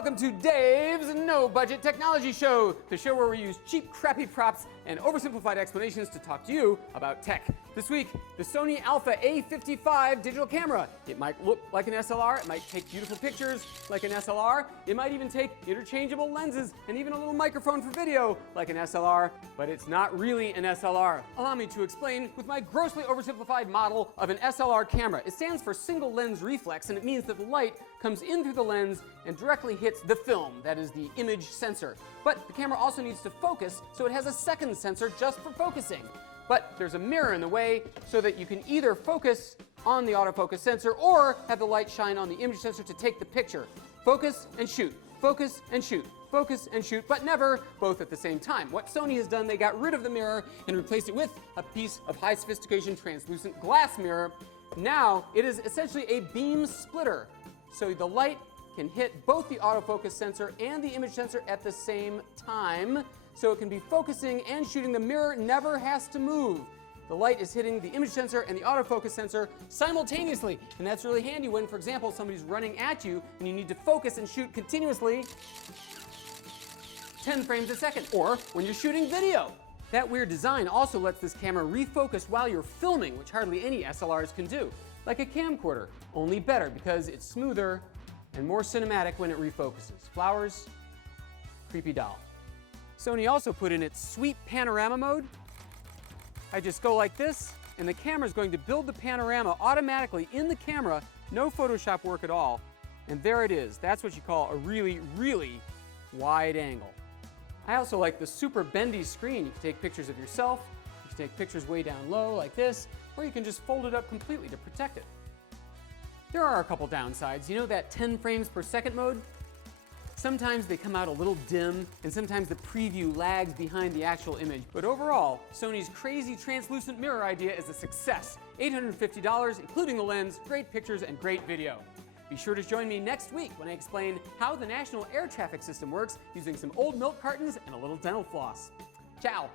Welcome to Dave's No Budget Technology Show, the show where we use cheap, crappy props and oversimplified explanations to talk to you about tech. This week, the Sony Alpha A55 digital camera. It might look like an SLR, it might take beautiful pictures like an SLR, it might even take interchangeable lenses and even a little microphone for video like an SLR, but it's not really an SLR. Allow me to explain with my grossly oversimplified model of an SLR camera. It stands for single lens reflex, and it means that the light comes in through the lens and directly hits the film, that is the image sensor. But the camera also needs to focus, so it has a second sensor just for focusing. But there's a mirror in the way so that you can either focus on the autofocus sensor or have the light shine on the image sensor to take the picture. Focus and shoot, focus and shoot, focus and shoot, but never both at the same time. What Sony has done, they got rid of the mirror and replaced it with a piece of high sophistication translucent glass mirror. Now it is essentially a beam splitter. So the light can hit both the autofocus sensor and the image sensor at the same time. So it can be focusing and shooting. The mirror never has to move. The light is hitting the image sensor and the autofocus sensor simultaneously. And that's really handy when, for example, somebody's running at you and you need to focus and shoot continuously 10 frames a second, or when you're shooting video. That weird design also lets this camera refocus while you're filming, which hardly any SLRs can do. Like a camcorder, only better because it's smoother and more cinematic when it refocuses. Flowers, creepy doll. Sony also put in its sweet panorama mode. I just go like this, and the camera is going to build the panorama automatically in the camera, no Photoshop work at all. And there it is. That's what you call a really, really wide angle. I also like the super bendy screen. You can take pictures of yourself, you can take pictures way down low like this, or you can just fold it up completely to protect it. There are a couple downsides. You know that 10 frames per second mode? Sometimes they come out a little dim, and sometimes the preview lags behind the actual image. But overall, Sony's crazy translucent mirror idea is a success. $850, including the lens, great pictures, and great video. Be sure to join me next week when I explain how the national air traffic system works using some old milk cartons and a little dental floss. Ciao.